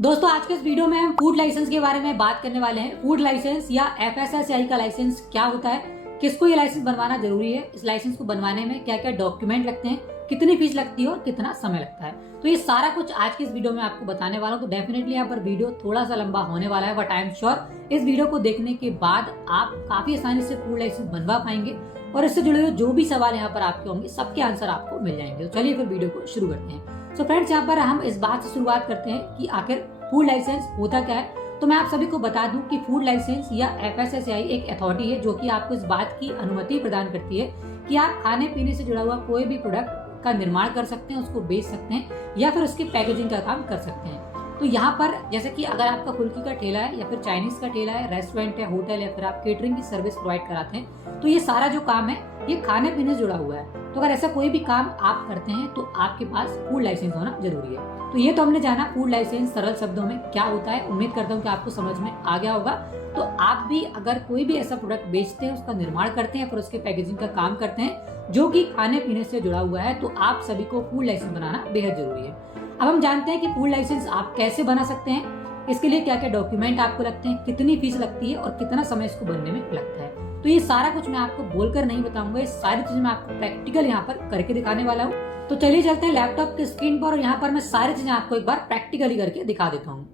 दोस्तों आज के इस वीडियो में हम फूड लाइसेंस के बारे में बात करने वाले हैं। फूड लाइसेंस या एफएसएसएआई का लाइसेंस क्या होता है, किसको ये लाइसेंस बनवाना जरूरी है, इस लाइसेंस को बनवाने में क्या क्या डॉक्यूमेंट लगते हैं, कितनी फीस लगती है और कितना समय लगता है, तो ये सारा कुछ आज की इस वीडियो में आपको बताने वाला हूँ। तो डेफिनेटली यहाँ पर वीडियो थोड़ा सा लंबा होने वाला है, बट आई एम श्योर इस वीडियो को देखने के बाद आप काफी आसानी से फूड लाइसेंस बनवा पाएंगे और इससे जुड़े हुए जो भी सवाल यहाँ पर आपके होंगे सबके आंसर आपको मिल जाएंगे। तो चलिए फिर वीडियो को शुरू करते हैं। सो फ्रेंड्स, यहाँ पर हम इस बात से शुरुआत करते हैं कि आखिर फूड लाइसेंस होता क्या है। तो मैं आप सभी को बता दूं कि फूड लाइसेंस या एफएसएसएआई एक अथॉरिटी है जो कि आपको इस बात की अनुमति प्रदान करती है कि आप खाने पीने से जुड़ा हुआ कोई भी प्रोडक्ट का निर्माण कर सकते हैं, उसको बेच सकते हैं या फिर उसकी पैकेजिंग का काम कर सकते हैं। तो यहाँ पर जैसे कि अगर आपका फुल्की का ठेला है या फिर चाइनीज का ठेला है, रेस्टोरेंट है, होटल या फिर आप केटरिंग की सर्विस प्रोवाइड कराते हैं, तो ये सारा जो काम है ये खाने पीने से जुड़ा हुआ है। तो अगर ऐसा कोई भी काम आप करते हैं तो आपके पास फूड लाइसेंस होना जरूरी है। तो ये तो हमने जाना फूड लाइसेंस सरल शब्दों में क्या होता है। उम्मीद करता हूँ कि आपको समझ में आ गया होगा। तो आप भी अगर कोई भी ऐसा प्रोडक्ट बेचते हैं, उसका निर्माण करते हैं, फिर उसके पैकेजिंग का काम करते हैं जो कि खाने पीने से जुड़ा हुआ है, तो आप सभी को फूड लाइसेंस बनाना बेहद जरूरी है। अब हम जानते हैं कि फूड लाइसेंस आप कैसे बना सकते हैं, इसके लिए क्या क्या डॉक्यूमेंट आपको लगते हैं, कितनी फीस लगती है और कितना समय इसको बनने में लगता है। तो ये सारा कुछ मैं आपको बोलकर नहीं बताऊंगा, ये सारी चीजें मैं आपको प्रैक्टिकल यहाँ पर करके दिखाने वाला हूँ। तो चलिए चलते हैं लैपटॉप की स्क्रीन पर और यहाँ पर मैं सारी चीजें आपको एक बार प्रैक्टिकली करके दिखा देता हूँ।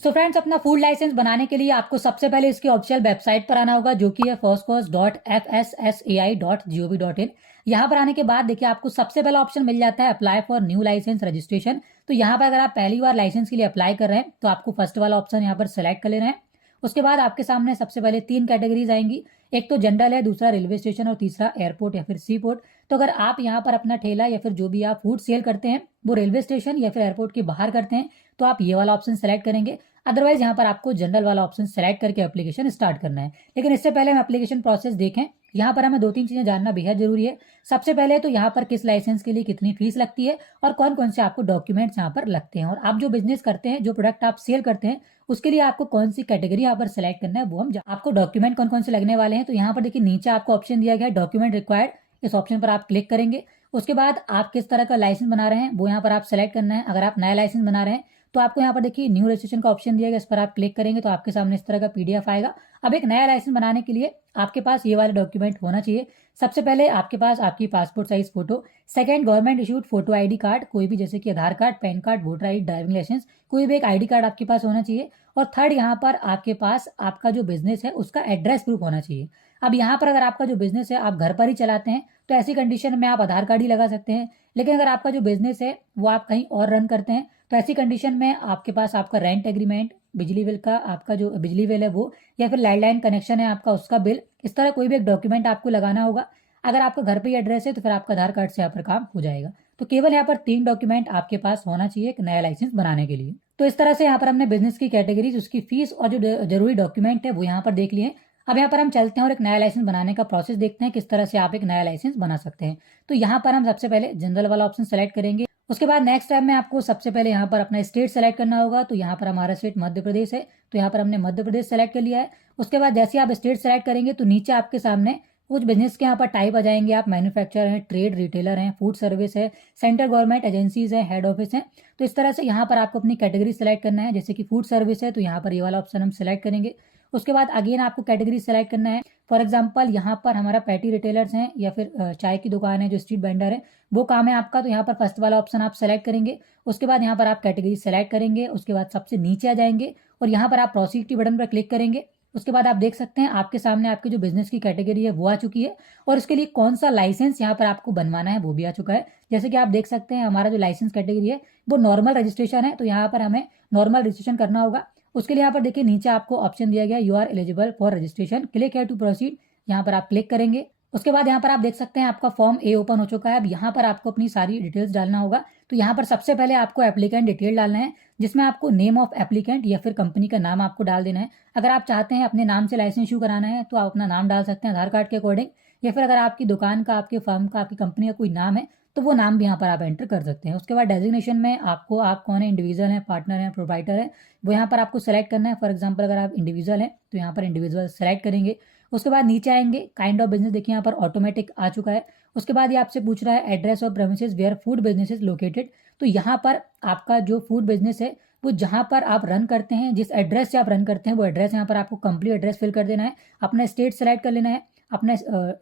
सो फ्रेंड्स, अपना फूड लाइसेंस बनाने के लिए आपको सबसे पहले इसकी ऑफिशियल वेबसाइट पर आना होगा जो कि है foscos.fssai.gov.in। यहाँ पर आने के बाद देखिए आपको सबसे पहला ऑप्शन मिल जाता है apply for new licence registration. तो यहाँ पर अगर आप पहली बार लाइसेंस के लिए अप्लाई कर रहे हैं तो आपको फर्स्ट वाला ऑप्शन यहाँ पर सिलेक्ट कर लेना है। उसके बाद आपके सामने सबसे पहले 3 कैटेगरीज आएंगी, एक तो जनरल है, दूसरा रेलवे स्टेशन और तीसरा एयरपोर्ट या फिर सी पोर्ट। तो अगर आप यहाँ पर अपना ठेला या फिर जो भी आप फूड सेल करते हैं वो रेलवे स्टेशन या फिर एयरपोर्ट के बाहर करते हैं तो आप ये वाला ऑप्शन सेलेक्ट करेंगे। अदरवाइज यहाँ पर आपको जनरल वाला ऑप्शन सेलेक्ट करके एप्लीकेशन स्टार्ट करना है। लेकिन इससे पहले हम एप्लीकेशन प्रोसेस देखें। यहाँ पर हमें 2-3 चीजें जानना बेहद जरूरी है। सबसे पहले तो यहाँ पर किस लाइसेंस के लिए कितनी फीस लगती है और कौन कौन से आपको डॉक्यूमेंट्स यहाँ पर लगते हैं, और आप जो बिजनेस करते हैं, जो प्रोडक्ट आप सेल करते हैं, उसके लिए आपको कौन सी कैटेगरी यहाँ पर सेलेक्ट करना है वो हम आपको डॉक्यूमेंट कौन कौन से लगने वाले हैं। तो यहाँ पर देखिए नीचे आपको ऑप्शन दिया गया है डॉक्यूमेंट रिक्वायर्ड, इस ऑप्शन पर आप क्लिक करेंगे। उसके बाद आप किस तरह का लाइसेंस बना रहे हैं वो यहाँ पर आप सेलेक्ट करना है। अगर आप नया लाइसेंस बना रहे हैं तो आपको यहाँ पर देखिए न्यू रजिस्ट्रेशन का ऑप्शन दिया गया, इस पर आप क्लिक करेंगे तो आपके सामने इस तरह का पीडीएफ आएगा। अब एक नया लाइसेंस बनाने के लिए आपके पास ये वाले डॉक्यूमेंट होना चाहिए। सबसे पहले आपके पास आपकी passport size photo, second government issued photo ID card, कोई भी जैसे कि Aadhaar card, PAN card, voter ID, driving licence, कोई भी एक आईडी कार्ड आपके पास होना चाहिए। और थर्ड यहाँ पर आपके पास आपका जो बिजनेस है उसका एड्रेस प्रूफ होना चाहिए। अब यहाँ पर अगर आपका जो बिजनेस है आप घर पर ही चलाते हैं तो ऐसी कंडीशन में आप आधार कार्ड ही लगा सकते हैं। लेकिन अगर आपका जो बिजनेस है वो आप कहीं और रन करते हैं तो ऐसी कंडीशन में आपके पास आपका रेंट एग्रीमेंट, बिजली बिल का आपका जो बिजली बिल है वो, या फिर लैंडलाइन कनेक्शन है आपका उसका बिल, इस तरह कोई भी एक डॉक्यूमेंट आपको लगाना होगा। अगर आपका घर पे ही एड्रेस है तो फिर आपका आधार कार्ड से यहाँ पर काम हो जाएगा। तो केवल यहाँ पर 3 डॉक्यूमेंट आपके पास होना चाहिए एक नया लाइसेंस बनाने के लिए। तो इस तरह से यहाँ पर हमने बिजनेस की कैटेगरीज, उसकी फीस और जो जरूरी डॉक्यूमेंट है वो यहाँ पर देख लिए। अब यहाँ पर हम चलते हैं और एक नया लाइसेंस बनाने का प्रोसेस देखते हैं किस तरह से आप एक नया लाइसेंस बना सकते हैं। तो यहाँ पर हम सबसे पहले जनरल वाला ऑप्शन सेलेक्ट करेंगे। उसके बाद नेक्स्ट टाइम में आपको सबसे पहले यहाँ पर अपना स्टेट सेलेक्ट करना होगा। तो यहाँ पर हमारा स्टेट मध्य प्रदेश है, तो यहाँ पर हमने मध्य प्रदेश सेलेक्ट कर लिया है। उसके बाद जैसे आप स्टेट सेलेक्ट करेंगे तो नीचे आपके सामने कुछ बिजनेस के यहाँ पर टाइप आ जाएंगे। आप मैन्युफैक्चरर हैं, ट्रेड रिटेलर हैं, फूड सर्विस है, सेंट्रल गवर्नमेंट एजेंसीज है, हेड ऑफिस है। तो इस तरह से यहाँ पर आपको अपनी कैटेगरी सेलेक्ट करना है। जैसे कि फूड सर्विस है तो यहाँ पर ये वाला ऑप्शन हम सेलेक्ट करेंगे। उसके बाद अगेन आपको कैटेगरी सेलेक्ट करना है। फॉर एग्जांपल यहाँ पर हमारा पैटी रिटेलर्स हैं या फिर चाय की दुकान है, जो स्ट्रीट वेंडर है, वो काम है आपका। तो यहाँ पर फर्स्ट वाला ऑप्शन आप सेलेक्ट करेंगे। उसके बाद यहाँ पर आप कैटेगरी सेलेक्ट करेंगे। उसके बाद सबसे नीचे आ जाएंगे और यहाँ पर आप प्रोसीड की बटन पर क्लिक करेंगे। उसके बाद आप देख सकते हैं आपके सामने आपकी जो बिजनेस की कैटेगरी है वो आ चुकी है और उसके लिए कौन सा लाइसेंस यहाँ पर आपको बनवाना है वो भी आ चुका है। जैसे कि आप देख सकते हैं हमारा जो लाइसेंस कैटेगरी है वो नॉर्मल रजिस्ट्रेशन है, तो यहाँ पर हमें नॉर्मल रजिस्ट्रेशन करना होगा। उसके लिए यहाँ पर देखिए नीचे आपको ऑप्शन दिया गया you are eligible for registration, click here to proceed, यहाँ पर आप क्लिक करेंगे। उसके बाद यहाँ पर आप देख सकते हैं आपका फॉर्म ए ओपन हो चुका है। अब यहाँ पर आपको अपनी सारी डिटेल्स डालना होगा। तो यहाँ पर सबसे पहले आपको एप्लीकेंट डिटेल डालना है, जिसमें आपको नेम ऑफ एप्लीकेंट या फिर कंपनी का नाम आपको डाल देना है। अगर आप चाहते हैं अपने नाम से लाइसेंस इशू कराना है तो आप अपना नाम डाल सकते हैं आधार कार्ड के अकॉर्डिंग, या फिर अगर आपकी दुकान का, आपके फर्म का, आपकी कंपनी का कोई नाम है तो वो नाम भी यहाँ पर आप एंटर कर सकते हैं। उसके बाद डेजिग्नेशन में आपको आप कौन है, इंडिविजुअल है, पार्टनर है, प्रोप्राइटर है, वो यहाँ पर आपको सेलेक्ट करना है। फॉर एग्जाम्पल अगर आप इंडिविजुअल है तो यहाँ पर इंडिविजुअल सेलेक्ट करेंगे। उसके बाद नीचे आएंगे, काइंड ऑफ बिजनेस देखिए यहाँ पर ऑटोमेटिक आ चुका है। उसके बाद ये आपसे पूछ रहा है address of premises where food business is located. तो यहाँ पर आपका जो फूड बिजनेस है वो जहाँ पर आप रन करते हैं, जिस एड्रेस से आप रन करते हैं वो एड्रेस यहाँ पर आपको कंप्लीट एड्रेस फिल कर देना है। अपना स्टेट सेलेक्ट कर लेना है, अपना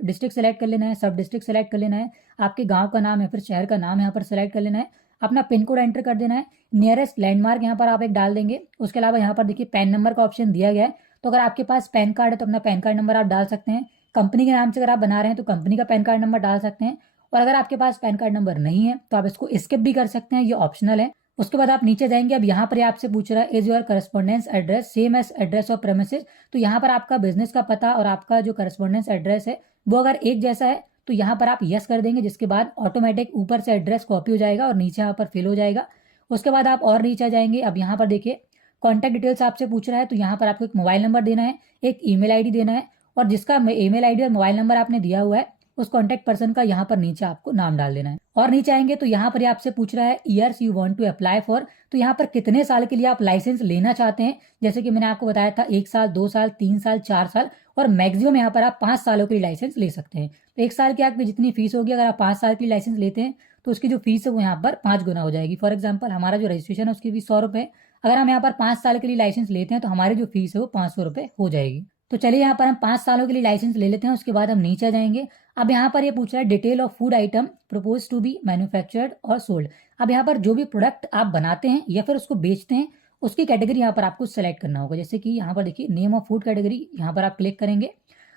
डिस्ट्रिक्ट सेलेक्ट कर लेना है, सब डिस्ट्रिक्ट सेलेक्ट कर लेना है, आपके गांव का नाम या फिर शहर का नाम यहाँ पर सेलेक्ट कर लेना है, अपना पिन कोड एंटर कर देना है, नियरेस्ट लैंडमार्क यहाँ पर आप एक डाल देंगे। उसके अलावा यहाँ पर देखिए पैन नंबर का ऑप्शन दिया गया है, तो अगर आपके पास पैन कार्ड है तो अपना पैन कार्ड नंबर आप डाल सकते हैं। कंपनी के नाम से अगर आप बना रहे हैं तो कंपनी का पैन कार्ड नंबर डाल सकते हैं, और अगर आपके पास पैन कार्ड नंबर नहीं है तो आप इसको स्किप भी कर सकते हैं, ये ऑप्शनल है। उसके बाद आप नीचे जाएंगे, अब यहाँ पर आपसे पूछ रहा है is your correspondence address same as address of premises, तो यहाँ पर आपका बिजनेस का पता और आपका जो करस्पॉन्डेंस एड्रेस है वो अगर एक जैसा है तो यहाँ पर आप यस कर देंगे, जिसके बाद ऑटोमेटिक ऊपर से एड्रेस कॉपी हो जाएगा और नीचे यहाँ पर फिल हो जाएगा। उसके बाद आप और नीचे जाएंगे, अब यहाँ पर देखिए कॉन्टैक्ट डिटेल्स आपसे पूछ रहा है, तो यहाँ पर आपको एक मोबाइल नंबर देना है, एक ईमेल आईडी देना है, और जिसका ईमेल आईडी और मोबाइल नंबर आपने दिया हुआ है उस कॉन्टैक्ट पर्सन का यहाँ पर नीचे आपको नाम डाल देना है। और नीचे आएंगे तो यहाँ पर आपसे पूछ रहा है years you want to apply for, तो यहाँ पर कितने साल के लिए आप लाइसेंस लेना चाहते हैं। जैसे कि मैंने आपको बताया था 1 साल, 2 साल, 3 साल, 4 साल, और मैक्सिमम यहाँ पर आप 5 सालों के लिए लाइसेंस ले सकते हैं। तो 1 साल की आपकी जितनी फीस होगी, अगर आप 5 साल की लाइसेंस लेते हैं तो उसकी जो फीस है वो यहाँ पर 5 गुना हो जाएगी। फॉर एग्जाम्पल हमारा जो रजिस्ट्रेशन है उसकी फीस 100 रुपये, अगर हम यहाँ पर 5 साल के लिए लाइसेंस लेते हैं तो हमारी जो फीस है वो 500 रुपये हो जाएगी। तो चलिए यहाँ पर हम 5 सालों के लिए लाइसेंस ले लेते हैं, उसके बाद हम नीचे जाएंगे। अब यहाँ पर ये पूछ रहा है detail of food item propose to be manufactured और सोल्ड। अब यहाँ पर जो भी प्रोडक्ट आप बनाते हैं या फिर उसको बेचते हैं उसकी कैटेगरी यहाँ पर आपको सेलेक्ट करना होगा। जैसे कि यहाँ पर देखिए नेम ऑफ फूड कैटेगरी, यहाँ पर आप क्लिक करेंगे।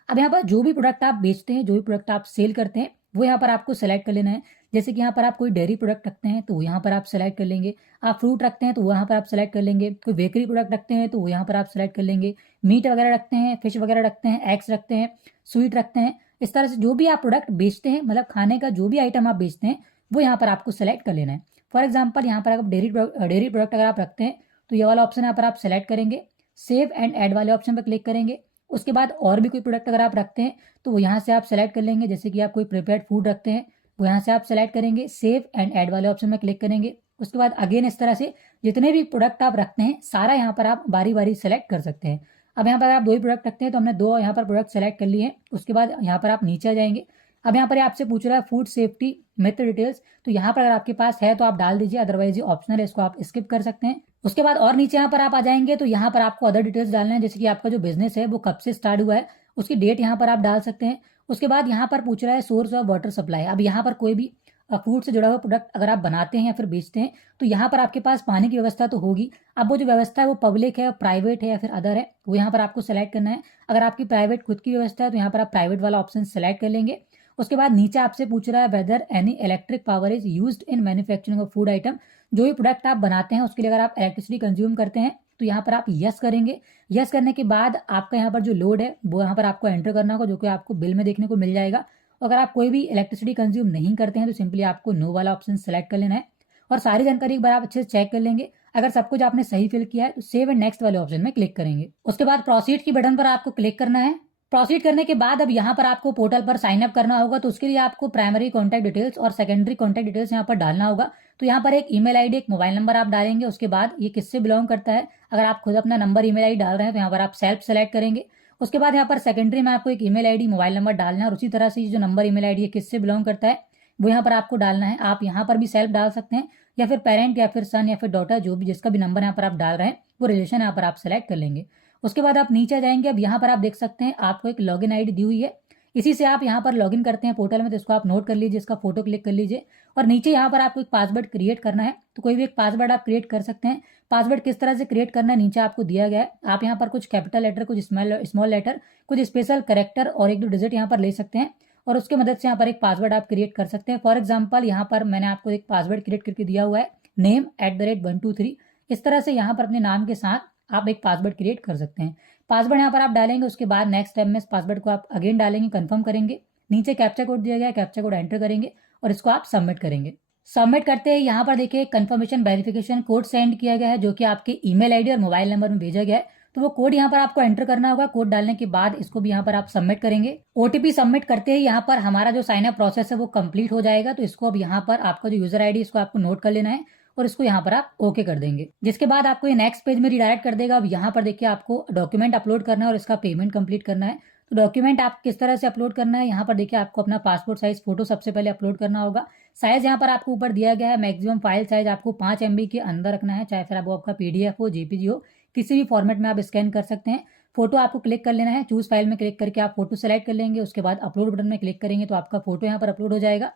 अब यहाँ पर जो भी प्रोडक्ट आप बेचते हैं, जो भी प्रोडक्ट आप सेल करते हैं वो यहाँ पर आपको सेलेक्ट कर लेना है। जैसे कि यहाँ पर आप कोई डेयरी प्रोडक्ट रखते हैं तो वो यहाँ पर आप सेलेक्ट कर लेंगे, आप फ्रूट रखते हैं तो वो यहाँ पर आप सेलेक्ट कर लेंगे, कोई बेकरी प्रोडक्ट रखते हैं तो वो यहाँ पर आप सेलेक्ट कर लेंगे, मीट वगैरह रखते हैं, फिश वगैरह रखते हैं, एग्स रखते हैं, स्वीट रखते हैं, इस तरह से जो भी आप प्रोडक्ट बेचते हैं, मतलब खाने का जो भी आइटम आप बेचते हैं वो यहाँ पर आपको सेलेक्ट कर लेना है। फॉर एग्जाम्पल यहाँ पर आप डेयरी प्रोडक्ट अगर आप रखते हैं तो ये वाला ऑप्शन यहाँ पर आप सेलेक्ट करेंगे, सेव एंड ऐड वाले ऑप्शन पर क्लिक करेंगे। उसके बाद और भी कोई प्रोडक्ट अगर आप रखते हैं तो वो यहाँ से आप सेलेक्ट कर लेंगे। जैसे कि आप कोई प्रिपेयर्ड फूड रखते हैं वो यहाँ से आप सेलेक्ट करेंगे, सेव एंड ऐड वाले ऑप्शन में क्लिक करेंगे। उसके बाद अगेन इस तरह से जितने भी प्रोडक्ट आप रखते हैं सारा यहाँ पर आप बारी बारी सेलेक्ट कर सकते हैं। अब यहाँ पर आप 2 ही प्रोडक्ट रखते हैं तो हमने 2 यहाँ पर प्रोडक्ट सेलेक्ट कर लिए हैं। उसके बाद यहाँ पर आप नीचे आ जाएंगे। अब यहाँ पर आपसे पूछ रहा है फूड सेफ्टी मेथड डिटेल्स, तो यहाँ पर अगर आपके पास है तो आप डाल दीजिए, अदरवाइज ये ऑप्शनल है, इसको आप स्किप कर सकते हैं। उसके बाद और नीचे यहाँ पर आप आ जाएंगे तो यहाँ पर आपको अदर डिटेल्स डालना है, जैसे कि आपका जो बिजनेस है वो कब से स्टार्ट हुआ है उसकी डेट यहाँ पर आप डाल सकते हैं। उसके बाद यहाँ पर पूछ रहा है सोर्स ऑफ वाटर सप्लाई। अब यहाँ पर कोई भी फूड से जुड़ा हुआ प्रोडक्ट अगर आप बनाते हैं या फिर बेचते हैं तो यहाँ पर आपके पास पानी की व्यवस्था तो होगी। अब वो जो व्यवस्था है वो पब्लिक है, प्राइवेट है या फिर अदर है, वो यहाँ पर आपको सेलेक्ट करना है। अगर आपकी प्राइवेट खुद की व्यवस्था है तो यहाँ पर आप प्राइवेट वाला ऑप्शन सेलेक्ट कर लेंगे। उसके बाद नीचे आपसे पूछ रहा है whether any electric power is used in manufacturing of food item. जो भी प्रोडक्ट आप बनाते हैं उसके लिए अगर आप इलेक्ट्रिसिटी कंज्यूम करते हैं तो यहाँ पर आप यस करेंगे। यस करने के बाद आपका यहाँ पर जो लोड है वो यहाँ पर आपको एंटर करना होगा, जो कि आपको बिल में देखने को मिल जाएगा। अगर आप कोई भी इलेक्ट्रिसिटी कंज्यूम नहीं करते हैं तो सिंपली आपको नो वाला ऑप्शन सेलेक्ट कर लेना है और सारी जानकारी एक बार आप अच्छे से चेक कर लेंगे। अगर सब कुछ आपने सही फिल किया है तो सेव एंड नेक्स्ट वाले ऑप्शन में क्लिक करेंगे। उसके बाद प्रोसीड की बटन पर आपको क्लिक करना है। प्रोसीड करने के बाद अब यहाँ पर आपको पोर्टल पर साइन अप करना होगा, तो उसके लिए आपको प्राइमरी कॉन्टैक्ट डिटेल्स और सेकेंडरी कॉन्टैक्ट डिटेल्स यहाँ पर डालना होगा। तो यहाँ पर एक ईमेल आईडी, एक मोबाइल नंबर आप डालेंगे। उसके बाद ये किससे बिलोंग करता है, अगर आप खुद अपना नंबर ईमेल आईडी डाल रहे हैं तो यहाँ पर आप सेल्फ सेलेक्ट करेंगे। उसके बाद यहाँ पर सेकेंडरी में आपको एक ईमेल आईडी, मोबाइल नंबर डालना है और उसी तरह से जो नंबर ईमेल आईडी है किससे बिलोंग करता है वो यहाँ पर आपको डालना है। आप यहाँ पर भी सेल्फ डाल सकते हैं या फिर पेरेंट या फिर सन या फिर डॉटर, जो भी जिसका भी नंबर यहाँ पर आप डाल रहे हैं वो रिलेशन यहाँ पर आप सेलेक्ट कर लेंगे। उसके बाद आप नीचे जाएंगे। अब यहाँ पर आप देख सकते हैं आपको एक लॉगिन आईडी दी हुई है, इसी से आप यहाँ पर लॉगिन करते हैं पोर्टल में, तो इसको आप नोट कर लीजिए, इसका फोटो क्लिक कर लीजिए और नीचे यहाँ पर आपको एक पासवर्ड क्रिएट करना है। तो कोई भी एक पासवर्ड आप क्रिएट कर सकते हैं। पासवर्ड किस तरह से क्रिएट करना है नीचे आपको दिया गया है। आप यहाँ पर कुछ कैपिटल लेटर, कुछ स्मॉल लेटर, कुछ स्पेशल कैरेक्टर और 1-2 डिजिट यहाँ पर ले सकते हैं और उसके मदद से यहाँ पर एक पासवर्ड आप क्रिएट कर सकते हैं। फॉर एग्जाम्पल यहाँ पर मैंने आपको एक पासवर्ड क्रिएट करके दिया हुआ है name@123। इस तरह से यहाँ पर अपने नाम के साथ आप एक पासवर्ड क्रिएट कर सकते हैं। पासवर्ड यहाँ पर आप डालेंगे, उसके बाद नेक्स्ट स्टेप में इस पासवर्ड को आप अगेन डालेंगे, कंफर्म करेंगे। नीचे कैप्चा कोड दिया गया है, कैप्चा कोड एंटर करेंगे और इसको आप सबमिट करेंगे। सबमिट करते हैं यहाँ पर देखिए कंफर्मेशन वेरिफिकेशन कोड सेंड किया गया है, जो कि आपके ईमेल आईडी और मोबाइल नंबर में भेजा गया है। तो वो कोड यहाँ पर आपको एंटर करना होगा। कोड डालने के बाद इसको भी यहाँ पर आप सबमिट करेंगे। ओटीपी सबमिट करते ही यहाँ पर हमारा जो साइन अप प्रोसेस है वो कंप्लीट हो जाएगा। तो इसको अब यहाँ पर आपका जो यूजर आईडी इसको आपको नोट कर लेना है और इसको यहाँ पर आप ओके कर देंगे, जिसके बाद आपको ये नेक्स्ट पेज में रिडायरेक्ट कर देगा। अब यहाँ पर देखिए आपको डॉक्यूमेंट अपलोड करना है और इसका पेमेंट कंप्लीट करना है। तो डॉक्यूमेंट आप किस तरह से अपलोड करना है, यहाँ पर देखिए आपको अपना पासपोर्ट साइज फोटो सबसे पहले अपलोड करना होगा। साइज यहाँ पर आपको ऊपर दिया गया है, मैक्सिमम फाइल साइज आपको 5 MB के अंदर रखना है, चाहे फिर वो आपका PDF हो, JPG हो, किसी भी फॉर्मेट में आप स्कैन कर सकते हैं। फोटो आपको क्लिक कर लेना है, चूज फाइल में क्लिक करके आप फोटो सेलेक्ट कर लेंगे, उसके बाद अपलोड बटन में क्लिक करेंगे तो आपका फोटो यहाँ पर अपलोड हो जाएगा।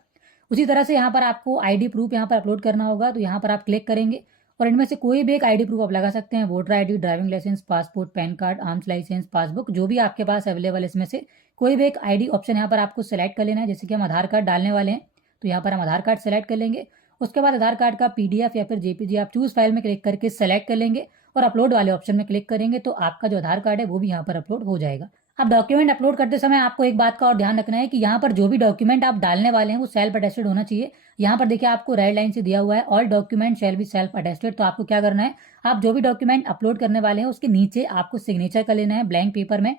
उसी तरह से यहाँ पर आपको ID प्रूफ यहाँ पर अपलोड करना होगा, तो यहाँ पर आप क्लिक करेंगे और इनमें से कोई भी एक ID प्रूफ आप लगा सकते हैं, voter ID, driving licence, passport, pan card, arms licence, passbook, जो भी आपके पास अवेलेबल है इसमें से कोई भी एक ID ऑप्शन यहाँ पर आपको सेलेक्ट कर लेना है। जैसे कि हम आधार कार्ड डालने वाले हैं तो यहाँ पर हम आधार कार्ड सेलेक्ट कर लेंगे, उसके बाद आधार कार्ड का PDF या फिर JPG आप चूज फाइल में क्लिक करके सेलेक्ट कर लेंगे और अपलोड वाले ऑप्शन में क्लिक करेंगे तो आपका जो आधार कार्ड है वो भी यहाँ पर अपलोड हो जाएगा। अब डॉक्यूमेंट अपलोड करते समय आपको एक बात का और ध्यान रखना है कि यहाँ पर जो भी डॉक्यूमेंट आप डालने वाले हैं वो सेल्फ अटेस्टेड होना चाहिए। यहाँ पर देखिए आपको रेड लाइन से दिया हुआ है all document shall be self attested. तो आपको क्या करना है, आप जो भी डॉक्यूमेंट अपलोड करने वाले हैं उसके नीचे आपको सिग्नेचर कर लेना है ब्लैंक पेपर में,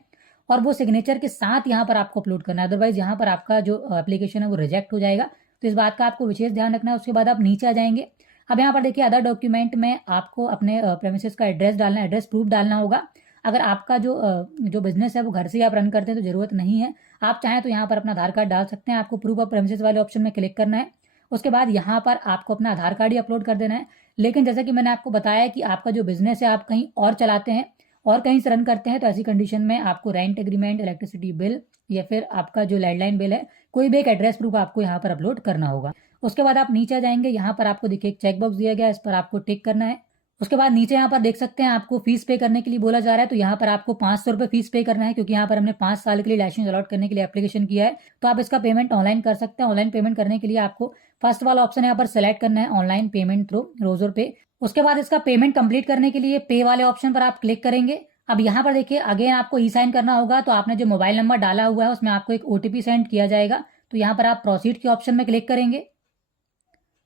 और वो सिग्नेचर के साथ यहाँ पर आपको अपलोड करना है, अदरवाइज यहाँ पर आपका जो एप्लीकेशन है वो रिजेक्ट हो जाएगा। तो इस बात का आपको विशेष ध्यान रखना है। उसके बाद आप नीचे आ जाएंगे। अब यहाँ पर देखिए अदर डॉक्यूमेंट में आपको अपने प्रेमिसेस का एड्रेस डालना है, एड्रेस प्रूफ डालना होगा। अगर आपका जो बिजनेस है वो घर से ही आप रन करते हैं तो जरूरत नहीं है, आप चाहें तो यहाँ पर अपना आधार कार्ड डाल सकते हैं। आपको प्रूफ ऑफ प्रेमिसेस वाले ऑप्शन में क्लिक करना है, उसके बाद यहाँ पर आपको अपना आधार कार्ड ही अपलोड कर देना है। लेकिन जैसा कि मैंने आपको बताया कि आपका जो बिजनेस है आप कहीं और चलाते हैं और कहीं से रन करते हैं, तो ऐसी कंडीशन में आपको रेंट एग्रीमेंट, इलेक्ट्रिसिटी बिल या फिर आपका जो लैंडलाइन बिल है, कोई भी एक एड्रेस प्रूफ आपको यहाँ पर अपलोड करना होगा। उसके बाद आप नीचे आ जाएंगे, यहाँ पर आपको देखिए एक चेक बॉक्स दिया गया है, इस पर आपको टिक करना है। उसके बाद नीचे यहाँ पर देख सकते हैं आपको फीस पे करने के लिए बोला जा रहा है, तो यहाँ पर आपको 500 रुपये फीस पे करना है, क्योंकि यहाँ पर हमने 5 साल के लिए लाइसेंस अलॉट करने के लिए एप्लीकेशन किया है। तो आप इसका पेमेंट ऑनलाइन कर सकते हैं। ऑनलाइन पेमेंट करने के लिए आपको फर्स्ट वाला ऑप्शन यहाँ पर सेलेक्ट करना है, ऑनलाइन पेमेंट थ्रू रोजर पे। उसके बाद इसका पेमेंट कंप्लीट करने के लिए पे वाले ऑप्शन पर आप क्लिक करेंगे। अब यहाँ पर देखिए अगेन आपको ई साइन करना होगा, तो आपने जो मोबाइल नंबर डाला हुआ है उसमें आपको एक OTP सेंड किया जाएगा, तो यहाँ पर आप प्रोसीड के ऑप्शन में क्लिक करेंगे।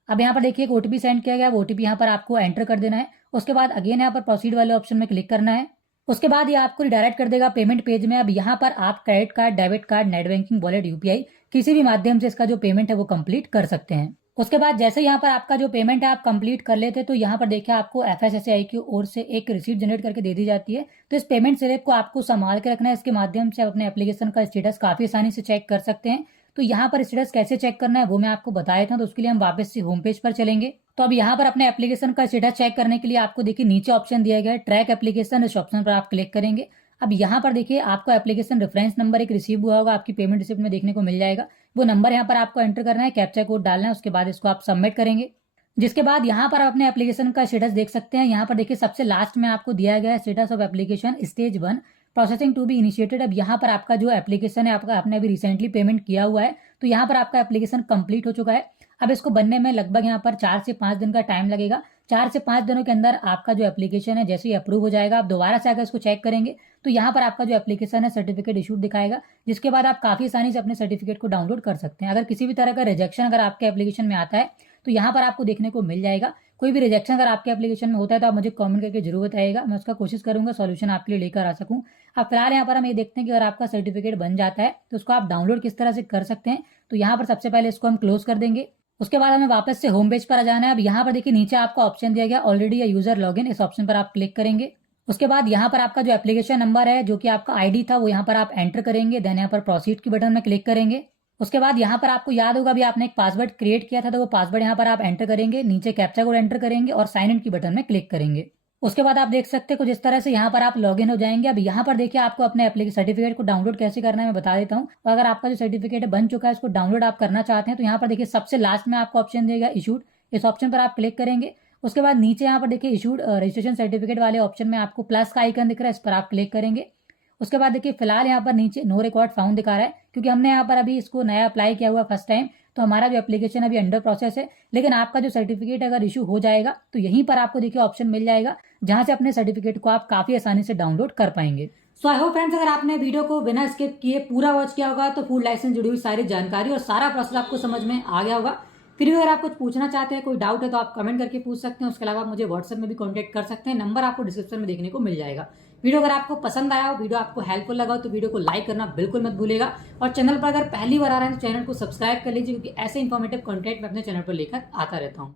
अब यहाँ पर देखिए एक OTP सेंड किया गया, वो OTP यहाँ पर आपको एंटर कर देना है। उसके बाद अगेन यहाँ पर प्रोसीड वाले ऑप्शन में क्लिक करना है। उसके बाद ये आपको रिडायरेक्ट कर देगा पेमेंट पेज में। अब यहाँ पर आप credit card, debit card, net banking, wallet, UPI किसी भी माध्यम से इसका जो पेमेंट है वो कंप्लीट कर सकते हैं। उसके बाद जैसे यहाँ पर आपका जो पेमेंट है आप कंप्लीट कर लेते हैं, तो यहाँ पर देखिए आपको FSSAI की ओर से एक रिसीट जनरेट करके दे दी जाती है। तो इस पेमेंट स्लिप को आपको संभाल के रखना है, इसके माध्यम से आप अपने एप्लीकेशन का स्टेटस काफी आसानी से चेक कर सकते हैं। तो यहाँ पर स्टेटस कैसे चेक करना है वो मैं आपको बताया था, तो उसके लिए हम वापस से होम पेज पर चलेंगे। तो अब यहाँ पर अपने एप्लीकेशन का स्टेटस चेक करने के लिए आपको देखिए नीचे ऑप्शन दिया गया है ट्रैक एप्लीकेशन, इस ऑप्शन पर आप क्लिक करेंगे। अब यहाँ पर देखिए आपको एप्लीकेशन रेफरेंस नंबर एक रिसीव हुआ होगा, आपकी पेमेंट रिसिप्ट में देखने को मिल जाएगा। वो नंबर यहाँ पर आपको एंटर करना है, कैप्चा कोड डालना है, उसके बाद इसको आप सबमिट करेंगे। जिसके बाद यहाँ पर आप अपने एप्लीकेशन का स्टेटस देख सकते हैं। यहाँ पर देखिए सबसे लास्ट में आपको दिया गया है status of application stage 1 processing to be initiated. अब यहाँ पर आपका जो एप्लीकेशन है आपने अभी रिसेंटली पेमेंट किया हुआ है, तो यहाँ पर आपका एप्लीकेशन कंप्लीट हो चुका है। अब इसको बनने में लगभग यहाँ पर 4 से 5 दिन का टाइम लगेगा। 4 से 5 दिनों के अंदर आपका जो एप्लीकेशन है जैसे ही अप्रूव हो जाएगा, आप दोबारा से अगर इसको चेक करेंगे तो यहाँ पर आपका जो एप्लीकेशन है सर्टिफिकेट इशूड दिखाएगा, जिसके बाद आप काफी आसानी से अपने सर्टिफिकेट को डाउनलोड कर सकते हैं। अगर किसी भी तरह का रिजेक्शन अगर आपके एप्लीकेशन में आता है तो यहाँ पर आपको देखने को मिल जाएगा। कोई भी रिजेक्शन अगर आपके एप्लीकेशन में होता है तो आप मुझे कमेंट करके जरूर बताइएगा, मैं उसका कोशिश करूंगा सॉल्यूशन आपके लिए लेकर आ सकूं। अब फिलहाल यहाँ पर हम ये देखते हैं कि अगर आपका सर्टिफिकेट बन जाता है तो उसको आप डाउनलोड किस तरह से कर सकते हैं। तो यहाँ पर सबसे पहले इसको हम क्लोज कर देंगे। उसके बाद हमें वापस से होम पेज पर आ जाना है। अब यहाँ पर देखिए नीचे आपको ऑप्शन दिया गया ऑलरेडी या यूजर लॉगिन, इस ऑप्शन पर आप क्लिक करेंगे। उसके बाद यहाँ पर आपका जो एप्लीकेशन नंबर है जो कि आपका ID था वो यहाँ पर आप एंटर करेंगे, देन यहाँ पर प्रोसीड की बटन में क्लिक करेंगे। उसके बाद यहाँ पर आपको याद होगा अभी आपने एक पासवर्ड क्रिएट किया था, तो वो पासवर्ड यहाँ पर आप एंटर करेंगे, नीचे कैप्चा कोड एंटर करेंगे और साइन इन की बटन में क्लिक करेंगे। उसके बाद आप देख सकते हैं कुछ इस तरह से यहाँ पर आप लॉगिन हो जाएंगे। अब यहाँ पर देखिए आपको अपने एप्लीकेशन सर्टिफिकेट को डाउनलोड कैसे करना है मैं बता देता हूँ। और अगर आपका जो सर्टिफिकेट बन चुका है इसको डाउनलोड आप करना चाहते हैं तो यहाँ पर देखिए सबसे लास्ट में आपको ऑप्शन देगा इशूड, इस ऑप्शन पर आप क्लिक करेंगे। उसके बाद नीचे यहाँ पर देखिए इशूड रजिस्ट्रेशन सर्टिफिकेट वाले ऑप्शन में आपको प्लस का आइकन दिख रहा है, इस पर आप क्लिक करेंगे। उसके बाद देखिए फिलहाल यहाँ पर नीचे नो रिकॉर्ड फाउंड दिखा रहा है, क्योंकि हमने यहाँ पर अभी इसको नया अप्लाई किया हुआ फर्स्ट टाइम, तो हमारा जो एप्लीकेशन अभी अंडर प्रोसेस है। लेकिन आपका जो सर्टिफिकेट अगर इशू हो जाएगा तो यहीं पर आपको देखिए ऑप्शन मिल जाएगा जहां से अपने सर्टिफिकेट को आप काफी आसानी से डाउनलोड कर पाएंगे। सो आई होप फ्रेंड्स अगर आपने वीडियो को बिना स्किप किए पूरा वॉच किया होगा तो फूड लाइसेंस जुड़ी हुई सारी जानकारी और सारा प्रोसेस आपको समझ में आ गया होगा। फिर भी अगर आप कुछ पूछना चाहते हैं, कोई डाउट है तो आप कमेंट करके पूछ सकते हैं। उसके अलावा आप मुझे व्हाट्सएप में भी कॉन्टेक्ट कर सकते हैं, नंबर आपको डिस्क्रिप्शन में देखने को मिल जाएगा। वीडियो अगर आपको पसंद आया हो, वीडियो आपको हेल्पफुल लगा हो तो वीडियो को लाइक करना बिल्कुल मत भूलेगा। और चैनल पर अगर पहली बार आ रहे हैं तो चैनल को सब्सक्राइब कर लीजिए, क्योंकि ऐसे इन्फॉर्मेटिव कंटेंट मैं अपने चैनल पर लेकर आता रहता हूँ।